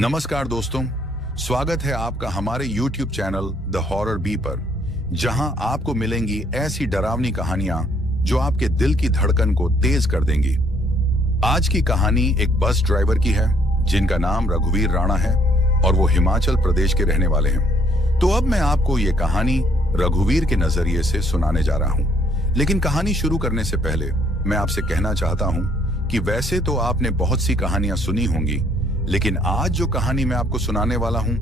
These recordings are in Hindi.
नमस्कार दोस्तों, स्वागत है आपका हमारे YouTube channel the horror B पर, जहां आपको मिलेंगी ऐसी डरावनी कहानियां जो आपके दिल की धड़कन को तेज कर देंगी। आज की कहानी एक बस ड्राइवर की है जिनका नाम रघुवीर राणा है और वो हिमाचल प्रदेश के रहने वाले हैं। तो अब मैं आपको ये कहानी रघुवीर के नजरिए से सुनाने जा रहा हूँ। लेकिन कहानी शुरू करने से पहले मैं आपसे कहना चाहता हूँ कि वैसे तो आपने बहुत सी कहानियां सुनी होंगी, लेकिन आज जो कहानी मैं आपको सुनाने वाला हूं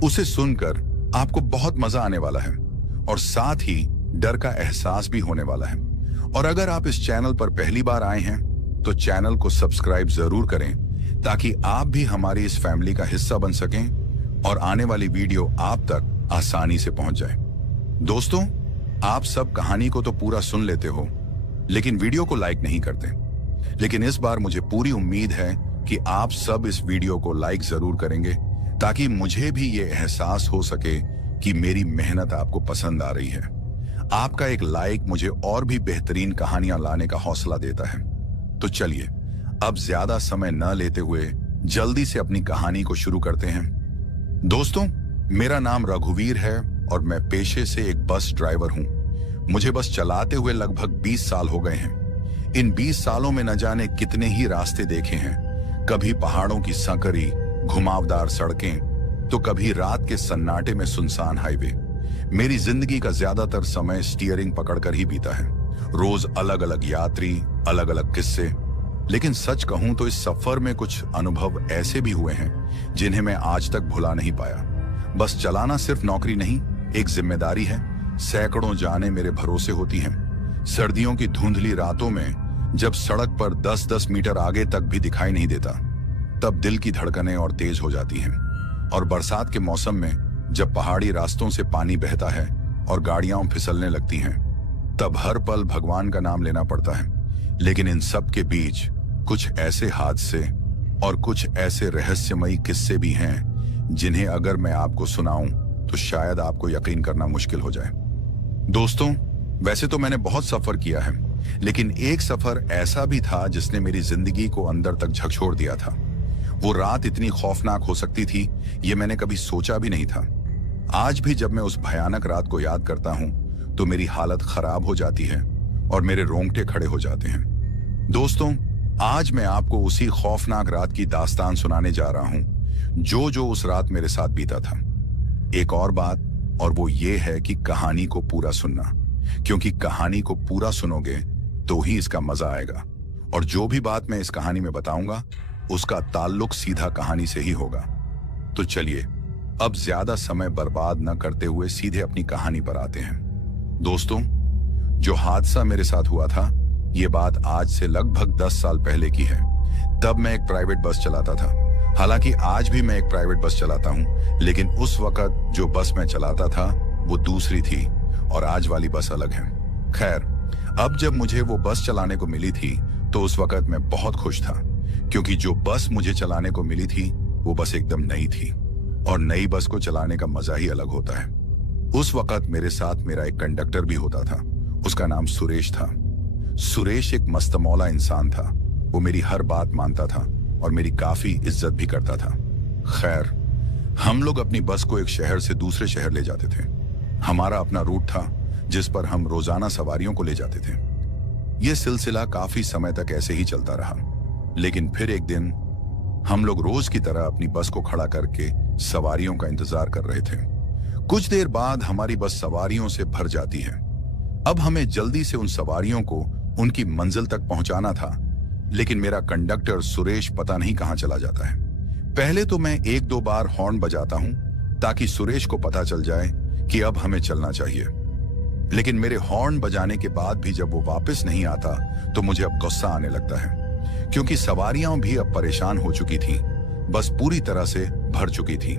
उसे सुनकर आपको बहुत मजा आने वाला है और साथ ही डर का एहसास भी होने वाला है। और अगर आप इस चैनल पर पहली बार आए हैं तो चैनल को सब्सक्राइब जरूर करें ताकि आप भी हमारी इस फैमिली का हिस्सा बन सकें और आने वाली वीडियो आप तक आसानी से पहुंच जाए। दोस्तों, आप सब कहानी को तो पूरा सुन लेते हो लेकिन वीडियो को लाइक नहीं करते। लेकिन इस बार मुझे पूरी उम्मीद है कि आप सब इस वीडियो को लाइक जरूर करेंगे ताकि मुझे भी ये एहसास हो सके कि मेरी मेहनत आपको पसंद आ रही है। आपका एक लाइक मुझे और भी बेहतरीन कहानियां लाने का हौसला देता है। तो चलिए अब ज्यादा समय न लेते हुए जल्दी से अपनी कहानी को शुरू करते हैं। दोस्तों, मेरा नाम रघुवीर है और मैं पेशे से एक बस ड्राइवर हूं। मुझे बस चलाते हुए लगभग 20 साल हो गए हैं। इन 20 सालों में न जाने कितने ही रास्ते देखे हैं। कभी पहाड़ों की संकरी घुमावदार सड़कें तो कभी रात के सन्नाटे में सुनसान हाईवे। मेरी जिंदगी का ज्यादातर समय स्टीयरिंग पकड़कर ही बीता है। रोज अलग अलग यात्री, अलग अलग किस्से। लेकिन सच कहूं तो इस सफर में कुछ अनुभव ऐसे भी हुए हैं जिन्हें मैं आज तक भुला नहीं पाया। बस चलाना सिर्फ नौकरी नहीं, एक जिम्मेदारी है। सैकड़ों जानें मेरे भरोसे होती हैं। सर्दियों की धुंधली रातों में जब सड़क पर 10-10 मीटर आगे तक भी दिखाई नहीं देता, तब दिल की धड़कनें और तेज हो जाती हैं। और बरसात के मौसम में जब पहाड़ी रास्तों से पानी बहता है और गाड़ियां फिसलने लगती हैं, तब हर पल भगवान का नाम लेना पड़ता है। लेकिन इन सब के बीच कुछ ऐसे हादसे और कुछ ऐसे रहस्यमयी किस्से भी हैं जिन्हें अगर मैं आपको सुनाऊं तो शायद आपको यकीन करना मुश्किल हो जाए। दोस्तों, वैसे तो मैंने बहुत सफर किया है, लेकिन एक सफर ऐसा भी था जिसने मेरी जिंदगी को अंदर तक झकझोर दिया था। वो रात इतनी खौफनाक हो सकती थी ये मैंने कभी सोचा भी नहीं था। आज भी जब मैं उस भयानक रात को याद करता हूं तो मेरी हालत खराब हो जाती है और मेरे रोंगटे खड़े हो जाते हैं। दोस्तों, आज मैं आपको उसी खौफनाक रात की दास्तान सुनाने जा रहा हूं जो उस रात मेरे साथ बीता था। एक और बात, और वो ये है कि कहानी को पूरा सुनना, क्योंकि कहानी को पूरा सुनोगे तो ही इसका मजा आएगा। और जो भी बात मैं इस कहानी में बताऊंगा उसका ताल्लुक सीधा कहानी से ही होगा। तो चलिए अब ज्यादा समय बर्बाद न करते हुए सीधे अपनी कहानी पर आते हैं। दोस्तों, जो हादसा मेरे साथ हुआ था ये बात आज से लगभग 10 साल पहले की है। तब मैं एक प्राइवेट बस चलाता था। हालांकि आज भी मैं एक प्राइवेट बस चलाता हूं, लेकिन उस वक्त जो बस मैं चलाता था वो दूसरी थी और आज वाली बस अलग है। खैर, अब जब मुझे वो बस चलाने को मिली थी तो उस वक्त मैं बहुत खुश था, क्योंकि जो बस मुझे चलाने को मिली थी वो बस एकदम नई थी और नई बस को चलाने का मजा ही अलग होता है। उस वक्त मेरे साथ मेरा एक कंडक्टर भी होता था। उसका नाम सुरेश था। सुरेश एक मस्तमौला इंसान था। वो मेरी हर बात मानता था और मेरी काफी इज्जत भी करता था। खैर, हम लोग अपनी बस को एक शहर से दूसरे शहर ले जाते थे। हमारा अपना रूट था जिस पर हम रोजाना सवारियों को ले जाते थे। यह सिलसिला काफी समय तक ऐसे ही चलता रहा। लेकिन फिर एक दिन हम लोग रोज की तरह अपनी बस को खड़ा करके सवारियों का इंतजार कर रहे थे। कुछ देर बाद हमारी बस सवारियों से भर जाती है। अब हमें जल्दी से उन सवारियों को उनकी मंजिल तक पहुंचाना था, लेकिन मेरा कंडक्टर सुरेश पता नहीं कहां चला जाता है। पहले तो मैं 1-2 बार हॉर्न बजाता हूं ताकि सुरेश को पता चल जाए कि अब हमें चलना चाहिए। लेकिन मेरे हॉर्न बजाने के बाद भी जब वो वापस नहीं आता तो मुझे अब गुस्सा आने लगता है, क्योंकि सवारियां भी अब परेशान हो चुकी थीं। बस पूरी तरह से भर चुकी थी।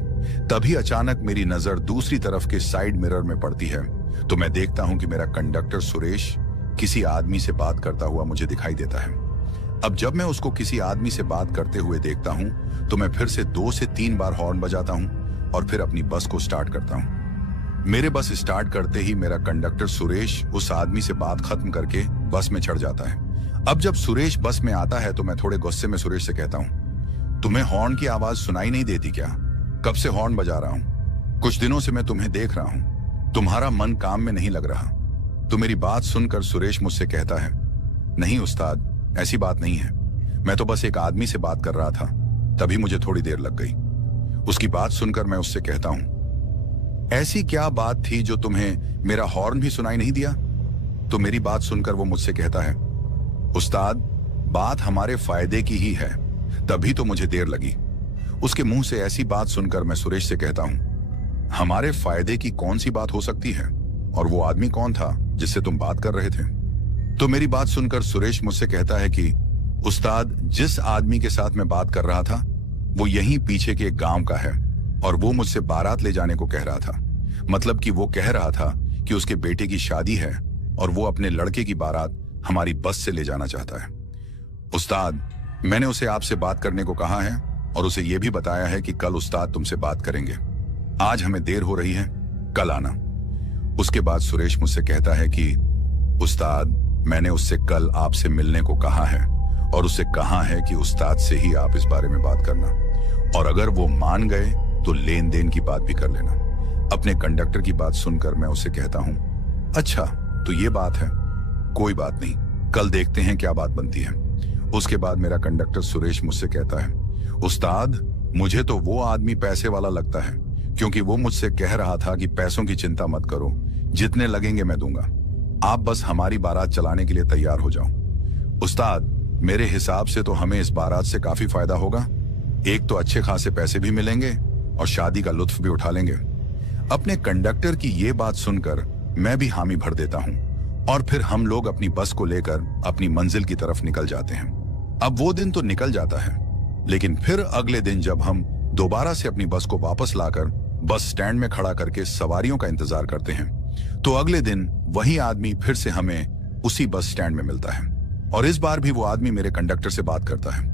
तभी अचानक मेरी नजर दूसरी तरफ के साइड मिरर में पड़ती है तो मैं देखता हूं कि मेरा कंडक्टर सुरेश किसी आदमी से बात करता हुआ मुझे दिखाई देता है। अब जब मैं उसको किसी आदमी से बात करते हुए देखता हूं तो मैं फिर से 2 से 3 बार हॉर्न बजाता हूं और फिर अपनी बस को स्टार्ट करता हूं। मेरे बस स्टार्ट करते ही मेरा कंडक्टर सुरेश उस आदमी से बात खत्म करके बस में चढ़ जाता है। अब जब सुरेश बस में आता है तो मैं थोड़े गुस्से में सुरेश से कहता हूं, तुम्हें हॉर्न की आवाज सुनाई नहीं देती क्या? कब से हॉर्न बजा रहा हूं? कुछ दिनों से मैं तुम्हें देख रहा हूं, तुम्हारा मन काम में नहीं लग रहा। तो मेरी बात सुनकर सुरेश मुझसे कहता है, नहीं उस्ताद, ऐसी बात नहीं है। मैं तो बस एक आदमी से बात कर रहा था, तभी मुझे थोड़ी देर लग गई। उसकी बात सुनकर मैं उससे कहता हूं, ऐसी क्या बात थी जो तुम्हें मेरा हॉर्न भी सुनाई नहीं दिया? तो मेरी बात सुनकर वो मुझसे कहता है, उस्ताद, बात हमारे फायदे की ही है, तभी तो मुझे देर लगी। उसके मुंह से ऐसी बात सुनकर मैं सुरेश से कहता हूं, हमारे फायदे की कौन सी बात हो सकती है? और वो आदमी कौन था जिससे तुम बात कर रहे थे? तो मेरी बात सुनकर सुरेश मुझसे कहता है कि उस्ताद, जिस आदमी के साथ मैं बात कर रहा था वो यहीं पीछे के एक गांव का है और वो मुझसे बारात ले जाने को कह रहा था। मतलब कि वो कह रहा था कि उसके बेटे की शादी है और वो अपने लड़के की बारात हमारी बस से ले जाना चाहता है। उस्ताद, मैंने उसे आपसे बात करने को कहा है और उसे यह भी बताया है कि कल उस्ताद तुमसे बात करेंगे। आज हमें देर हो रही है, कल आना। उसके बाद सुरेश मुझसे कहता है कि उस्ताद, मैंने उससे कल आपसे मिलने को कहा है और उसे कहा है कि उस्ताद से ही आप इस बारे में बात करना, और अगर वो मान गए तो लेन देन की बात भी कर लेना। अपने कंडक्टर की बात सुनकर मैं उसे कहता हूं, अच्छा तो ये बात है, कोई बात नहीं, कल देखते हैं क्या बात बनती है। उसके बाद मेरा कंडक्टर सुरेश मुझसे कहता है, उस्ताद, मुझे तो वो आदमी पैसे वाला लगता है, क्योंकि वो मुझसे कह रहा था कि पैसों की चिंता मत करो, जितने लगेंगे मैं दूंगा, आप बस हमारी बारात चलाने के लिए तैयार हो जाओ। उस्ताद, मेरे हिसाब से तो हमें इस बारात से काफी फायदा होगा। एक तो अच्छे खासे पैसे भी मिलेंगे और शादी का लुत्फ भी उठा लेंगे। अपने कंडक्टर की ये बात सुनकर मैं भी हामी भर देता हूं और फिर हम लोग अपनी बस को लेकर अपनी मंजिल की तरफ निकल जाते हैं। अब वो दिन तो निकल जाता है, लेकिन फिर अगले दिन जब हम दोबारा से अपनी बस को वापस लाकर बस स्टैंड में खड़ा करके सवारियों का इंतजार करते हैं, तो अगले दिन वही आदमी फिर से हमें उसी बस स्टैंड में मिलता है और इस बार भी वो आदमी मेरे कंडक्टर से बात करता है।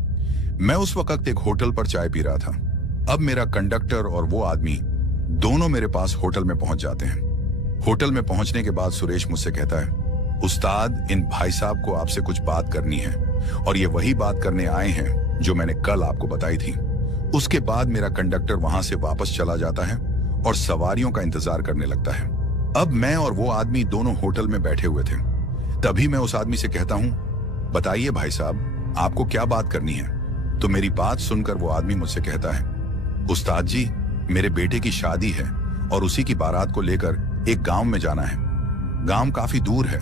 मैं उस वक्त एक होटल पर चाय पी रहा था। अब मेरा कंडक्टर और वो आदमी दोनों मेरे पास होटल में पहुंच जाते हैं। होटल में पहुंचने के बाद सुरेश मुझसे कहता है, उस्ताद, इन भाई साहब को आपसे कुछ बात करनी है और ये वही बात करने आए हैं जो मैंने कल आपको बताई थी। उसके बाद मेरा कंडक्टर वहां से वापस चला जाता है और सवारियों का इंतजार करने लगता है। अब मैं और वो आदमी दोनों होटल में बैठे हुए थे। तभी मैं उस आदमी से कहता हूं, बताइए भाई साहब, आपको क्या बात करनी है? तो मेरी बात सुनकर वो आदमी मुझसे कहता है, उस्ताद जी, मेरे बेटे की शादी है और उसी की बारात को लेकर एक गांव में जाना है। गांव काफी दूर है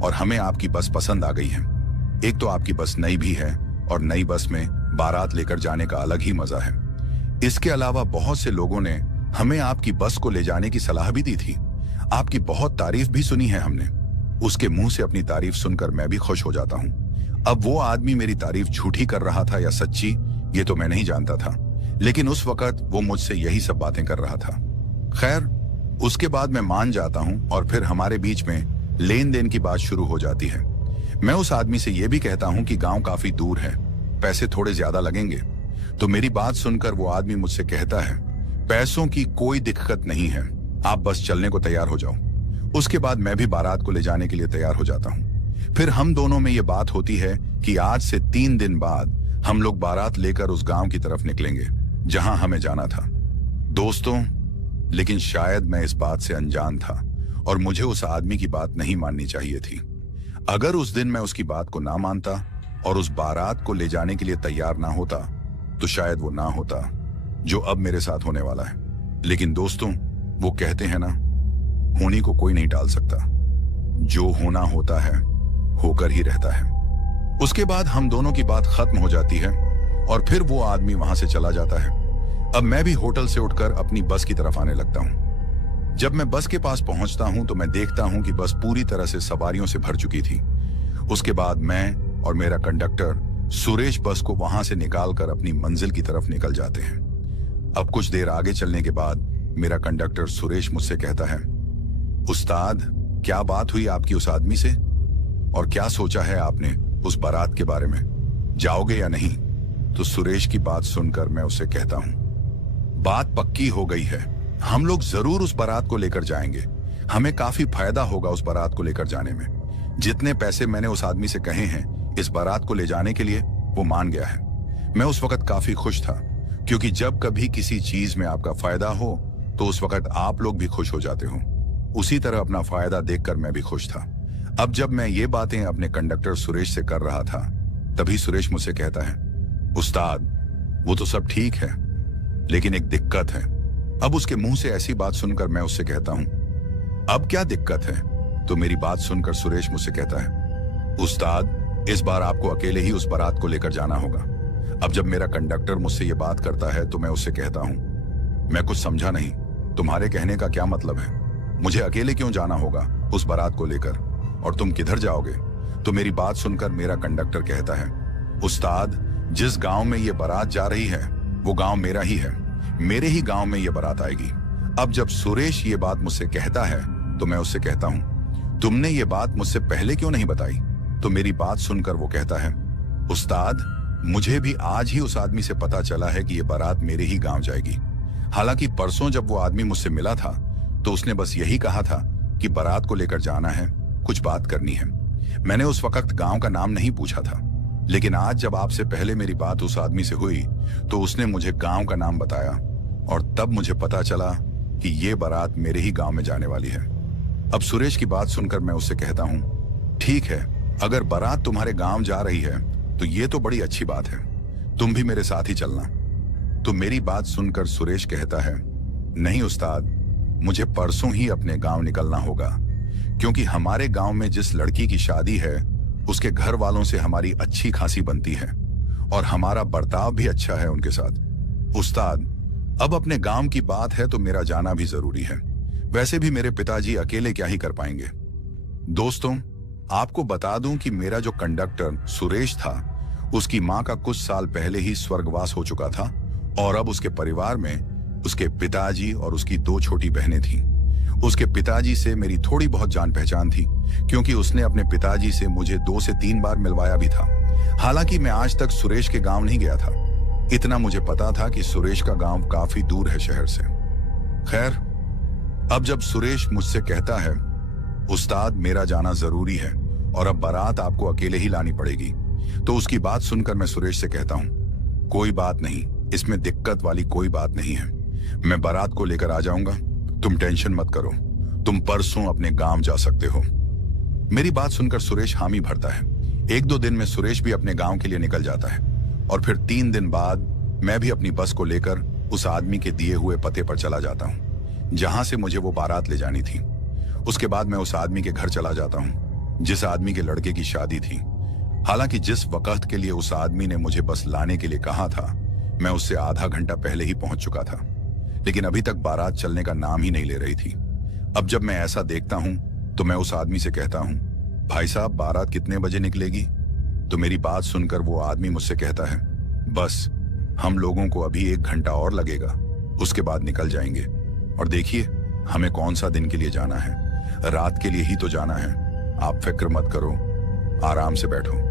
और हमें आपकी बस पसंद आ गई है। एक तो आपकी बस नई भी है और नई बस में बारात लेकर जाने का अलग ही मजा है। इसके अलावा बहुत से लोगों ने हमें आपकी बस को ले जाने की सलाह भी दी थी। आपकी बहुत तारीफ भी सुनी है हमने। उसके मुंह से अपनी तारीफ सुनकर मैं भी खुश हो जाता हूं। अब वो आदमी मेरी तारीफ झूठी कर रहा था या सच्ची, ये तो मैं नहीं जानता था, लेकिन उस वक्त वो मुझसे यही सब बातें कर रहा था। खैर, उसके बाद मैं मान जाता हूं और फिर हमारे बीच में लेन देन की बात शुरू हो जाती है। मैं उस आदमी से यह भी कहता हूं कि गांव काफी दूर है, पैसे थोड़े ज्यादा लगेंगे। तो मेरी बात सुनकर वो आदमी मुझसे कहता है, पैसों की कोई दिक्कत नहीं है, आप बस चलने को तैयार हो जाओ। उसके बाद मैं भी बारात को ले जाने के लिए तैयार हो जाता हूं। फिर हम दोनों में ये बात होती है कि आज से 3 दिन बाद हम लोग बारात लेकर उस गांव की तरफ निकलेंगे जहां हमें जाना था। दोस्तों, लेकिन शायद मैं इस बात से अनजान था और मुझे उस आदमी की बात नहीं माननी चाहिए थी। अगर उस दिन मैं उसकी बात को ना मानता और उस बारात को ले जाने के लिए तैयार ना होता, तो शायद वो ना होता जो अब मेरे साथ होने वाला है। लेकिन दोस्तों, वो कहते हैं ना, होने को कोई नहीं टाल सकता, जो होना होता है होकर ही रहता है। उसके बाद हम दोनों की बात खत्म हो जाती है और फिर वो आदमी वहां से चला जाता है। अब मैं भी होटल से उठकर अपनी बस की तरफ आने लगता हूं। जब मैं बस के पास पहुंचता हूं तो मैं देखता हूं कि बस पूरी तरह से सवारियों से भर चुकी थी। उसके बाद मैं और मेरा कंडक्टर सुरेश बस को वहां से निकालकर अपनी मंजिल की तरफ निकल जाते हैं। अब कुछ देर आगे चलने के बाद मेरा कंडक्टर सुरेश मुझसे कहता है, उस्ताद, क्या बात हुई आपकी उस आदमी से और क्या सोचा है आपने उस बारात के बारे में, जाओगे या नहीं? तो सुरेश की बात सुनकर मैं उससे कहता हूं, बात पक्की हो गई है, हम लोग जरूर उस बारात को लेकर जाएंगे। हमें काफी फायदा होगा उस बारात को लेकर जाने में। जितने पैसे मैंने उस आदमी से कहे हैं इस बारात को ले जाने के लिए, वो मान गया है। मैं उस वक्त काफी खुश था, क्योंकि जब कभी किसी चीज में आपका फायदा हो तो उस वक्त आप लोग भी खुश हो जाते हो। उसी तरह अपना फायदा देखकर मैं भी खुश था। अब जब मैं ये बातें अपने कंडक्टर सुरेश से कर रहा था, तभी सुरेश मुझसे कहता है, उस्ताद वो तो सब ठीक है, लेकिन एक दिक्कत है। अब उसके मुंह से ऐसी बात सुनकर मैं उससे कहता हूं, अब क्या दिक्कत है? तो मेरी बात सुनकर सुरेश मुझसे कहता है, उस्ताद इस बार आपको अकेले ही उस बारात को लेकर जाना होगा। अब जब मेरा कंडक्टर मुझसे ये बात करता है तो मैं उससे कहता हूं, मैं कुछ समझा नहीं, तुम्हारे कहने का क्या मतलब है? मुझे अकेले क्यों जाना होगा उस बारात को लेकर, और तुम किधर जाओगे? तो मेरी बात सुनकर मेरा कंडक्टर कहता है, उस्ताद जिस गांव में ये बारात जा रही है वो गांव मेरा ही है, मेरे ही गांव में ये बारात आएगी। अब जब सुरेश ये बात मुझसे कहता है तो मैं उससे कहता हूं, तुमने ये बात मुझसे पहले क्यों नहीं बताई? तो मेरी बात सुनकर वो कहता है, उस्ताद मुझे भी आज ही उस आदमी से पता चला है कि ये बारात मेरे ही गांव जाएगी। हालांकि परसों जब वो आदमी मुझसे मिला था तो उसने बस यही कहा था कि बारात को लेकर जाना है, कुछ बात करनी है। मैंने उस वक्त गांव का नाम नहीं पूछा था, लेकिन आज जब आपसे पहले मेरी बात उस आदमी से हुई तो उसने मुझे गांव का नाम बताया, और तब मुझे पता चला कि ये बारात मेरे ही गांव में जाने वाली है। अब सुरेश की बात सुनकर मैं उससे कहता हूं, ठीक है, अगर बारात तुम्हारे गांव जा रही है तो ये तो बड़ी अच्छी बात है, तुम भी मेरे साथ ही चलना। तो मेरी बात सुनकर सुरेश कहता है, नहीं उस्ताद, मुझे परसों ही अपने गांव निकलना होगा, क्योंकि हमारे गांव में जिस लड़की की शादी है उसके घर वालों से हमारी अच्छी खासी बनती है और हमारा बर्ताव भी अच्छा है उनके साथ। उस्ताद अब अपने गांव की बात है तो मेरा जाना भी जरूरी है, वैसे भी मेरे पिताजी अकेले क्या ही कर पाएंगे। दोस्तों आपको बता दूं कि मेरा जो कंडक्टर सुरेश था उसकी मां का कुछ साल पहले ही स्वर्गवास हो चुका था, और अब उसके परिवार में उसके पिताजी और उसकी 2 छोटी बहनें थीं। उसके पिताजी से मेरी थोड़ी बहुत जान पहचान थी, क्योंकि उसने अपने पिताजी से मुझे 2 से 3 बार मिलवाया भी था। हालांकि मैं आज तक सुरेश के गांव नहीं गया था, इतना मुझे पता था कि सुरेश का गांव काफी दूर है शहर से। खैर, अब जब सुरेश मुझसे कहता है, उस्ताद मेरा जाना जरूरी है और अब बारात आपको अकेले ही लानी पड़ेगी, तो उसकी बात सुनकर मैं सुरेश से कहता हूं, कोई बात नहीं, इसमें दिक्कत वाली कोई बात नहीं है, मैं बारात को लेकर आ जाऊंगा, तुम टेंशन मत करो, तुम परसों अपने गांव जा सकते हो। मेरी बात सुनकर सुरेश हामी भरता है। 1-2 दिन में सुरेश भी अपने गांव के लिए निकल जाता है, और फिर 3 दिन बाद मैं भी अपनी बस को लेकर उस आदमी के दिए हुए पते पर चला जाता हूं, जहां से मुझे वो बारात ले जानी थी। उसके बाद मैं उस आदमी के घर चला जाता हूं जिस आदमी के लड़के की शादी थी। हालांकि जिस वक्त के लिए उस आदमी ने मुझे बस लाने के लिए कहा था, मैं उससे आधा घंटा पहले ही पहुंच चुका था, लेकिन अभी तक बारात चलने का नाम ही नहीं ले रही थी। अब जब मैं ऐसा देखता हूं तो मैं उस आदमी से कहता हूं, भाई साहब बारात कितने बजे निकलेगी? तो मेरी बात सुनकर वो आदमी मुझसे कहता है, बस हम लोगों को अभी 1 घंटा और लगेगा, उसके बाद निकल जाएंगे। और देखिए हमें कौन सा दिन के लिए जाना है, रात के लिए ही तो जाना है, आप फिक्र मत करो, आराम से बैठो।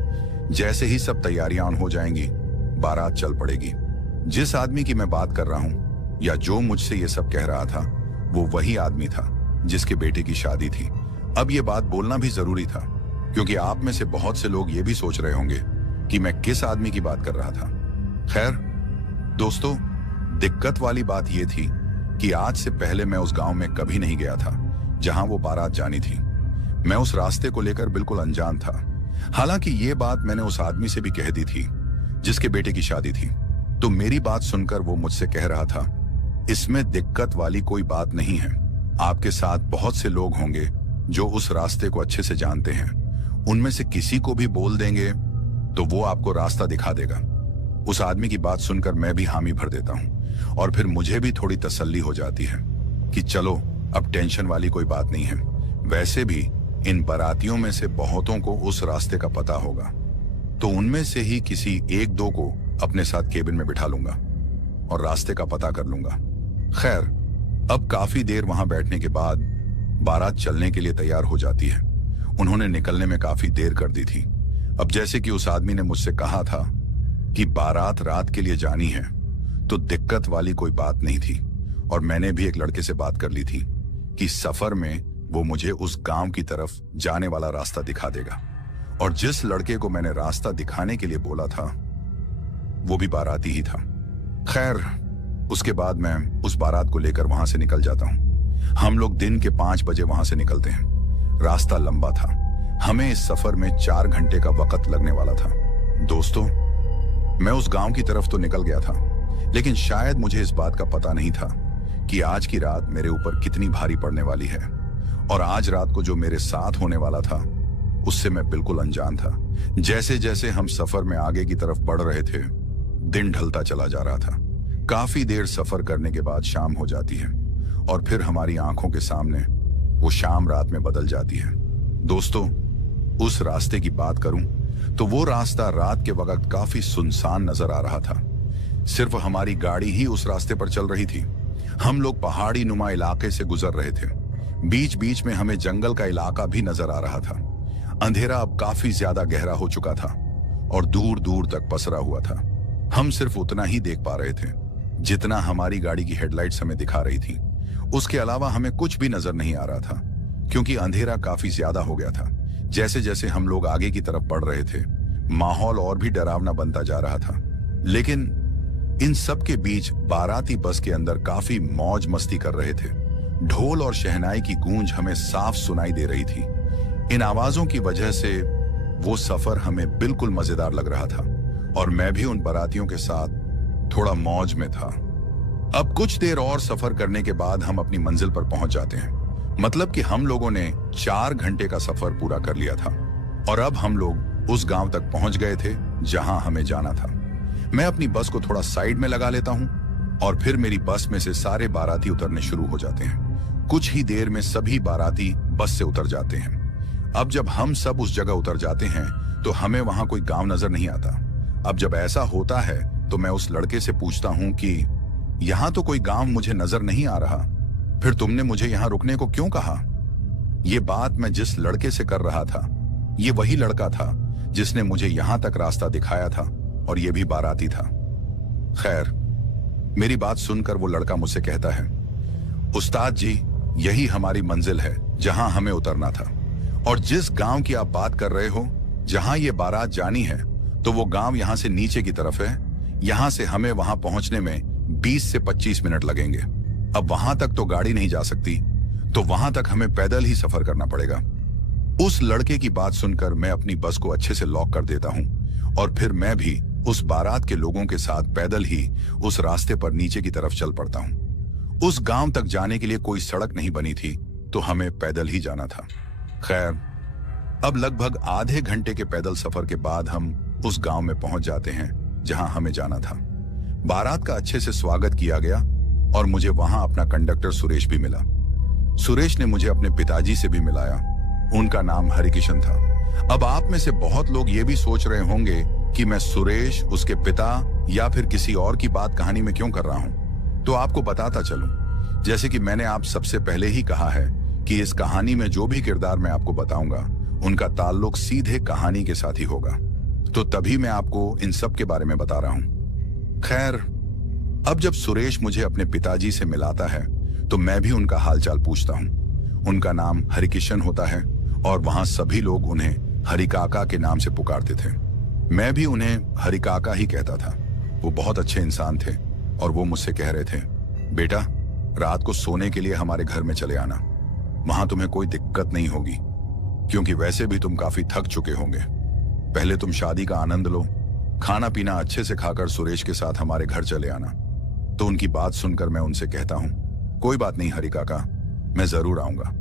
जैसे ही सब तैयारियां हो जाएंगी बारात चल पड़ेगी। जिस आदमी की मैं बात कर रहा हूं, या जो मुझसे ये सब कह रहा था, वो वही आदमी था जिसके बेटे की शादी थी। अब ये बात बोलना भी जरूरी था, क्योंकि आप में से बहुत से लोग ये भी सोच रहे होंगे कि मैं किस आदमी की बात कर रहा था। खैर दोस्तों, दिक्कत वाली बात यह थी कि आज से पहले मैं उस गांव में कभी नहीं गया था जहां वो बारात जानी थी। मैं उस रास्ते को लेकर बिल्कुल अनजान था। हालांकि ये बात मैंने उस आदमी से भी कह दी थी जिसके बेटे की शादी थी। तो मेरी बात सुनकर वो मुझसे कह रहा था, इसमें दिक्कत वाली कोई बात नहीं है, आपके साथ बहुत से लोग होंगे जो उस रास्ते को अच्छे से जानते हैं, उनमें से किसी को भी बोल देंगे तो वो आपको रास्ता दिखा देगा। उस आदमी की बात सुनकर मैं भी हामी भर देता हूं, और फिर मुझे भी थोड़ी तसल्ली हो जाती है कि चलो अब टेंशन वाली कोई बात नहीं है। वैसे भी इन बारातियों में से बहुतों को उस रास्ते का पता होगा, तो उनमें से ही किसी 1-2 को अपने साथ केबिन में बिठा लूंगा और रास्ते का पता कर लूंगा। खैर, अब काफी देर वहां बैठने के बाद बारात चलने के लिए तैयार हो जाती है। उन्होंने निकलने में काफी देर कर दी थी। अब जैसे कि उस आदमी ने मुझसे कहा था कि बारात रात के लिए जानी है, तो दिक्कत वाली कोई बात नहीं थी, और मैंने भी एक लड़के से बात कर ली थी कि सफर में वो मुझे उस गांव की तरफ जाने वाला रास्ता दिखा देगा। और जिस लड़के को मैंने रास्ता दिखाने के लिए बोला था, वो भी बाराती ही था। खैर, उसके बाद मैं उस बारात को लेकर वहां से निकल जाता हूं। हम लोग दिन के 5 बजे वहां से निकलते हैं। रास्ता लंबा था, हमें इस सफर में 4 घंटे का वक्त लगने वाला था। दोस्तों, मैं उस गांव की तरफ तो निकल गया था, लेकिन शायद मुझे इस बात का पता नहीं था कि आज की रात मेरे ऊपर कितनी भारी पड़ने वाली है। और आज रात को जो मेरे साथ होने वाला था उससे मैं बिल्कुल अनजान था। जैसे जैसे हम सफर में आगे की तरफ बढ़ रहे थे, दिन ढलता चला जा रहा था। काफी देर सफर करने के बाद शाम हो जाती है और फिर हमारी आंखों के सामने वो शाम रात में बदल जाती है। दोस्तों, उस रास्ते की बात करूं तो वो रास्ता रात के वक्त काफी सुनसान नजर आ रहा था। सिर्फ हमारी गाड़ी ही उस रास्ते पर चल रही थी। हम लोग पहाड़ी नुमा इलाके से गुजर रहे थे। बीच बीच में हमें जंगल का इलाका भी नजर आ रहा था। अंधेरा अब काफी ज्यादा गहरा हो चुका था और दूर दूर तक पसरा हुआ था। हम सिर्फ उतना ही देख पा रहे थे जितना हमारी गाड़ी की हेडलाइट्स हमें दिखा रही थी। उसके अलावा हमें कुछ भी नजर नहीं आ रहा था, क्योंकि अंधेरा काफी ज्यादा हो गया था। जैसे जैसे हम लोग आगे की तरफ बढ़ रहे थे, माहौल और भी डरावना बनता जा रहा था। लेकिन इन सब के बीच बाराती बस के अंदर काफी मौज मस्ती कर रहे थे। ढोल और शहनाई की गूंज हमें साफ सुनाई दे रही थी। इन आवाजों की वजह से वो सफर हमें बिल्कुल मजेदार लग रहा था और मैं भी उन बारातियों के साथ थोड़ा मौज में था। अब कुछ देर और सफर करने के बाद हम अपनी मंजिल पर पहुंच जाते हैं। मतलब कि हम लोगों ने 4 घंटे का सफर पूरा कर लिया था और अब हम लोग उस गांव तक पहुंच गए थे जहां हमें जाना था। मैं अपनी बस को थोड़ा साइड में लगा लेता हूं और फिर मेरी बस में से सारे बाराती उतरने शुरू हो जाते हैं। कुछ ही देर में सभी बाराती बस से उतर जाते हैं। अब जब हम सब उस जगह उतर जाते हैं तो हमें वहां कोई गांव नजर नहीं आता। अब जब ऐसा होता है तो मैं उस लड़के से पूछता हूं कि यहां तो कोई गांव मुझे नजर नहीं आ रहा, फिर तुमने मुझे यहां रुकने को क्यों कहा? ये बात मैं जिस लड़के से कर रहा था, ये वही लड़का था जिसने मुझे यहां तक रास्ता दिखाया था और ये भी बाराती था। खैर, मेरी बात सुनकर वो लड़का मुझसे कहता है, उस्ताद जी, यही हमारी मंजिल है जहां हमें उतरना था। और जिस गांव की आप बात कर रहे हो जहां ये बारात जानी है, तो वो गांव यहां से नीचे की तरफ है। यहां से हमें वहां पहुंचने में 20 से 25 मिनट लगेंगे। अब वहां तक तो गाड़ी नहीं जा सकती, तो वहां तक हमें पैदल ही सफर करना पड़ेगा। उस लड़के की बात सुनकर मैं अपनी बस को अच्छे से लॉक कर देता हूं और फिर मैं भी उस बारात के लोगों के साथ पैदल ही उस रास्ते पर नीचे की तरफ चल पड़ता हूं। उस गांव तक जाने के लिए कोई सड़क नहीं बनी थी, तो हमें पैदल ही जाना था। खैर, अब लगभग आधे घंटे के पैदल सफर के बाद हम उस गांव में पहुंच जाते हैं जहां हमें जाना था। बारात का अच्छे से स्वागत किया गया और मुझे वहां अपना कंडक्टर सुरेश भी मिला। सुरेश ने मुझे अपने पिताजी से भी मिलाया। उनका नाम हरिकिशन था। अब आप में से बहुत लोग ये भी सोच रहे होंगे कि मैं सुरेश, उसके पिता या फिर किसी और की बात कहानी में क्यों कर रहा हूं। तो आपको बताता चलूं, जैसे कि मैंने आप सबसे पहले ही कहा है कि इस कहानी में जो भी किरदार मैं आपको बताऊंगा, उनका ताल्लुक सीधे कहानी के साथ ही होगा। तो तभी मैं आपको इन सब के बारे में बता रहा हूं। खैर, अब जब सुरेश मुझे अपने पिताजी से मिलाता है तो मैं भी उनका हालचाल पूछता हूं। उनका नाम हरिकिशन होता है और वहां सभी लोग उन्हें हरिकाका के नाम से पुकारते थे। मैं भी उन्हें हरिकाका ही कहता था। वो बहुत अच्छे इंसान थे और वो मुझसे कह रहे थे, बेटा, रात को सोने के लिए हमारे घर में चले आना। वहां तुम्हें कोई दिक्कत नहीं होगी, क्योंकि वैसे भी तुम काफी थक चुके होंगे। पहले तुम शादी का आनंद लो, खाना पीना अच्छे से खाकर सुरेश के साथ हमारे घर चले आना। तो उनकी बात सुनकर मैं उनसे कहता हूं, कोई बात नहीं हरिकाका, मैं जरूर आऊंगा।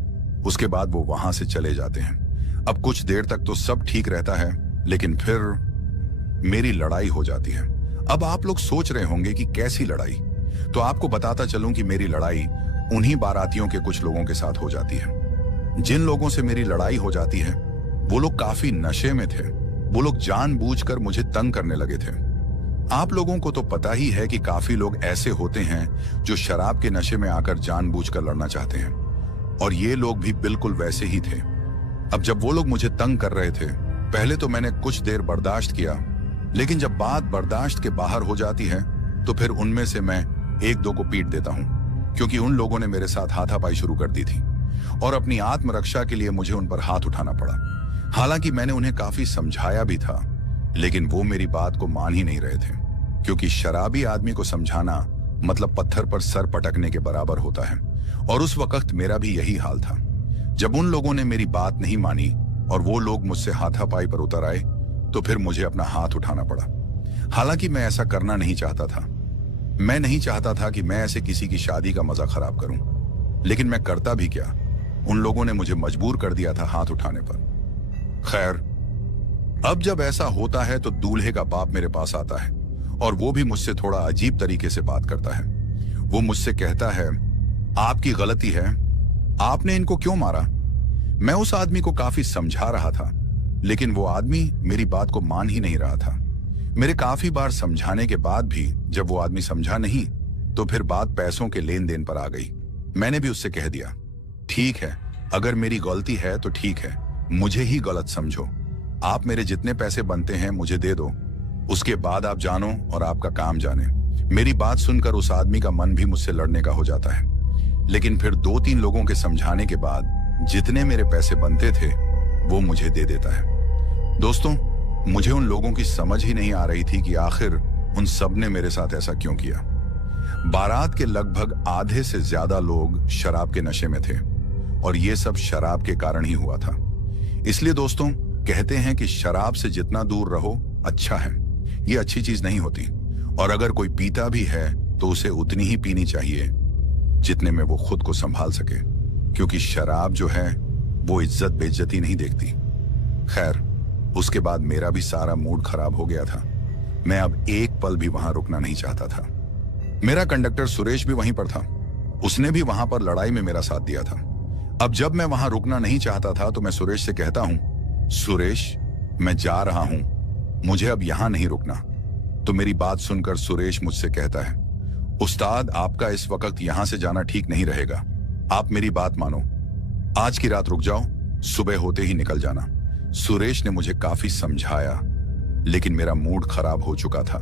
उसके बाद वो वहां से चले जाते हैं। अब कुछ देर तक तो सब ठीक रहता है, लेकिन फिर मेरी लड़ाई हो जाती है। अब आप लोग सोच रहे होंगे कि कैसी लड़ाई, तो आपको बताता चलूं कि मेरी लड़ाई उन्हीं बारातियों के कुछ लोगों के साथ हो जाती है। जिन लोगों से मेरी लड़ाई हो जाती है वो लोग काफी नशे में थे। वो लोग जानबूझकर मुझे तंग करने लगे थे। आप लोगों को तो पता ही है कि काफी लोग ऐसे होते हैं जो शराब के नशे में आकर जानबूझकर लड़ना चाहते हैं, और ये लोग भी बिल्कुल वैसे ही थे। अब जब वो लोग मुझे तंग कर रहे थे, पहले तो मैंने कुछ देर बर्दाश्त किया, लेकिन जब बात बर्दाश्त के बाहर हो जाती है तो फिर उनमें से मैं एक दो को पीट देता हूं, क्योंकि उन लोगों ने मेरे साथ हाथापाई शुरू कर दी थी और अपनी आत्मरक्षा के लिए मुझे उन पर हाथ उठाना पड़ा। हालांकि मैंने उन्हें काफी समझाया भी था, लेकिन वो मेरी बात को मान ही नहीं रहे थे। क्योंकि शराबी आदमी को समझाना मतलब पत्थर पर सर पटकने के बराबर होता है। और उस वक्त मेरा भी यही हाल था। जब उन लोगों ने मेरी बात नहीं मानी और वो लोग मुझसे हाथापाई पर उतर आए तो फिर मुझे अपना हाथ उठाना पड़ा। हालांकि मैं ऐसा करना नहीं चाहता था। मैं नहीं चाहता था कि मैं ऐसे किसी की शादी का मजा खराब करूं, लेकिन मैं करता भी क्या। उन लोगों ने मुझे मजबूर कर दिया था हाथ उठाने पर। खैर, अब जब ऐसा होता है तो दूल्हे का बाप मेरे पास आता है और वो भी मुझसे थोड़ा अजीब तरीके से बात करता है। वो मुझसे कहता है, आपकी गलती है, आपने इनको क्यों मारा। मैं उस आदमी को काफी समझा रहा था, लेकिन वो आदमी मेरी बात को मान ही नहीं रहा था। मेरे काफी बार समझाने के बाद भी जब वो आदमी समझा नहीं तो फिर बात पैसों के लेन देन पर आ गई। मैंने भी उससे कह दिया, ठीक है, अगर मेरी गलती है तो ठीक है, मुझे ही गलत समझो। आप मेरे जितने पैसे बनते हैं मुझे दे दो, उसके बाद आप जानो और आपका काम जाने। मेरी बात सुनकर उस आदमी का मन भी मुझसे लड़ने का हो जाता है, लेकिन फिर 2-3 लोगों के समझाने के बाद जितने मेरे पैसे बनते थे वो मुझे दे देता है। दोस्तों, मुझे उन लोगों की समझ ही नहीं आ रही थी कि आखिर उन सब ने मेरे साथ ऐसा क्यों किया। बारात के लगभग आधे से ज्यादा लोग शराब के नशे में थे और ये सब शराब के कारण ही हुआ था। इसलिए दोस्तों, कहते हैं कि शराब से जितना दूर रहो अच्छा है। ये अच्छी चीज नहीं होती, और अगर कोई पीता भी है तो उसे उतनी ही पीनी चाहिए जितने में वो खुद को संभाल सके, क्योंकि शराब जो है वो इज्जत बेइज्जती नहीं देखती। खैर, उसके बाद मेरा भी सारा मूड खराब हो गया था। मैं अब एक पल भी वहां रुकना नहीं चाहता था। मेरा कंडक्टर सुरेश भी वहीं पर था। उसने भी वहां पर लड़ाई में मेरा साथ दिया था। अब जब मैं वहां रुकना नहीं चाहता था तो मैं सुरेश से कहता हूं, सुरेश, मैं जा रहा हूं, मुझे अब यहां नहीं रुकना। तो मेरी बात सुनकर सुरेश मुझसे कहता है, उस्ताद, आपका इस वक्त यहां से जाना ठीक नहीं रहेगा। आप मेरी बात मानो, आज की रात रुक जाओ, सुबह होते ही निकल जाना। सुरेश ने मुझे काफी समझाया, लेकिन मेरा मूड खराब हो चुका था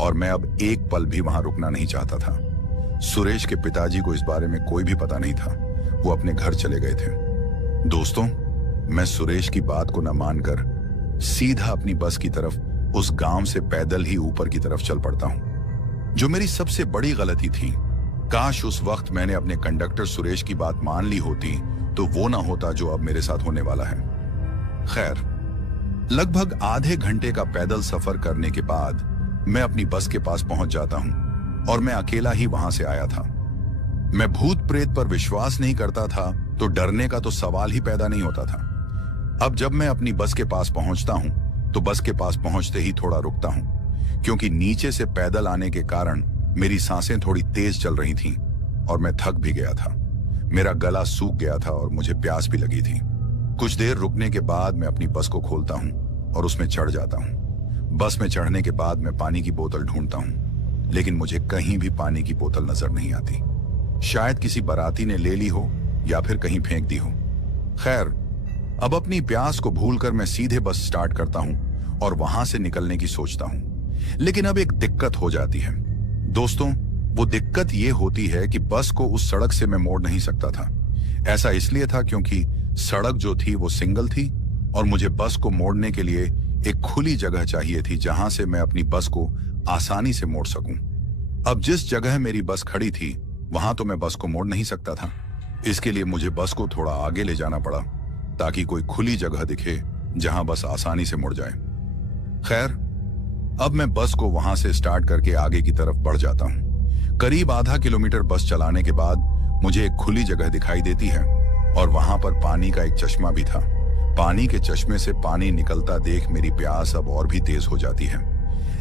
और मैं अब एक पल भी वहां रुकना नहीं चाहता था। सुरेश के पिताजी को इस बारे में कोई भी पता नहीं था। वो अपने घर चले गए थे। दोस्तों, मैं सुरेश की बात को न मानकर सीधा अपनी बस की तरफ उस गांव से पैदल ही ऊपर की तरफ चल पड़ता हूं, जो मेरी सबसे बड़ी गलती थी। काश उस वक्त मैंने अपने कंडक्टर सुरेश की बात मान ली होती तो वो ना होता जो अब मेरे साथ होने वाला है। खैर, लगभग आधे घंटे का पैदल सफर करने के बाद मैं अपनी बस के पास पहुंच जाता हूं और मैं अकेला ही वहां से आया था। मैं भूत प्रेत पर विश्वास नहीं करता था तो डरने का तो सवाल ही पैदा नहीं होता था। अब जब मैं अपनी बस के पास पहुंचता हूं तो बस के पास पहुंचते ही थोड़ा रुकता हूं, क्योंकि नीचे से पैदल आने के कारण मेरी सांसें थोड़ी तेज चल रही थीं और मैं थक भी गया था। मेरा गला सूख गया था और मुझे प्यास भी लगी थी। कुछ देर रुकने के बाद मैं अपनी बस को खोलता हूं और उसमें चढ़ जाता हूं। बस में चढ़ने के बाद मैं पानी की बोतल ढूंढता हूं, लेकिन मुझे कहीं भी पानी की बोतल नजर नहीं आती। शायद किसी बाराती ने ले ली हो या फिर कहीं फेंक दी हो। खैर, अब अपनी प्यास को भूलकर मैं सीधे बस स्टार्ट करता हूं और वहां से निकलने की सोचता हूं। लेकिन अब एक दिक्कत हो जाती है। दोस्तों, वो दिक्कत ये होती है कि बस को उस सड़क से मैं मोड़ नहीं सकता था। ऐसा इसलिए था क्योंकि सड़क जो थी वो सिंगल थी और मुझे बस को मोड़ने के लिए एक खुली जगह चाहिए थी जहां से मैं अपनी बस को आसानी से मोड़ सकूं। अब जिस जगह मेरी बस खड़ी थी वहां तो मैं बस को मोड़ नहीं सकता था। इसके लिए मुझे बस को थोड़ा आगे ले जाना पड़ा ताकि कोई खुली जगह दिखे जहां बस आसानी से मुड़ जाए। खैर, अब मैं बस को वहां से स्टार्ट करके आगे की तरफ बढ़ जाता हूं। करीब आधा किलोमीटर बस चलाने के बाद मुझे एक खुली जगह दिखाई देती है और वहां पर पानी का एक चश्मा भी था। पानी के चश्मे से पानी निकलता देख मेरी प्यास अब और भी तेज हो जाती है,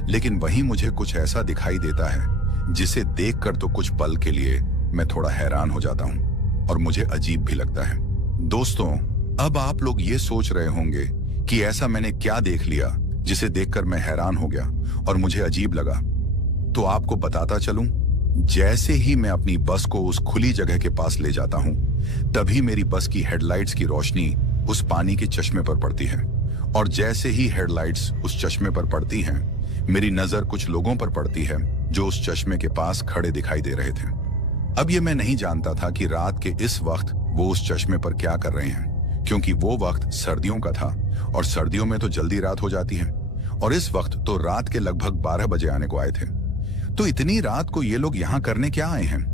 लेकिन वहीं मुझे कुछ ऐसा दिखाई देता है जिसे देखकर तो कुछ पल के लिए मैं थोड़ा हैरान हो जाता हूं और मुझे अजीब भी लगता है। दोस्तों, अब आप लोग ये सोच रहे होंगे कि ऐसा मैंने क्या देख लिया जिसे देखकर मैं हैरान हो गया और मुझे अजीब लगा। तो आपको बताता चलूं, जैसे ही मैं अपनी बस को उस खुली जगह के पास ले जाता हूं, तभी मेरी बस की हेडलाइट्स की रोशनी उस पानी के चश्मे पर पड़ती है और जैसे ही हेडलाइट्स उस चश्मे पर पड़ती हैं, मेरी नजर कुछ लोगों पर पड़ती है जो उस चश्मे के पास खड़े दिखाई दे रहे थे। अब ये मैं नहीं जानता था कि रात के इस वक्त वो उस चश्मे पर क्या कर रहे हैं, क्योंकि वो वक्त सर्दियों का था और सर्दियों में तो जल्दी रात हो जाती है और इस वक्त तो रात के लगभग 12 बजे आने को आए थे। तो इतनी रात को ये लोग यहाँ करने क्या आए हैं?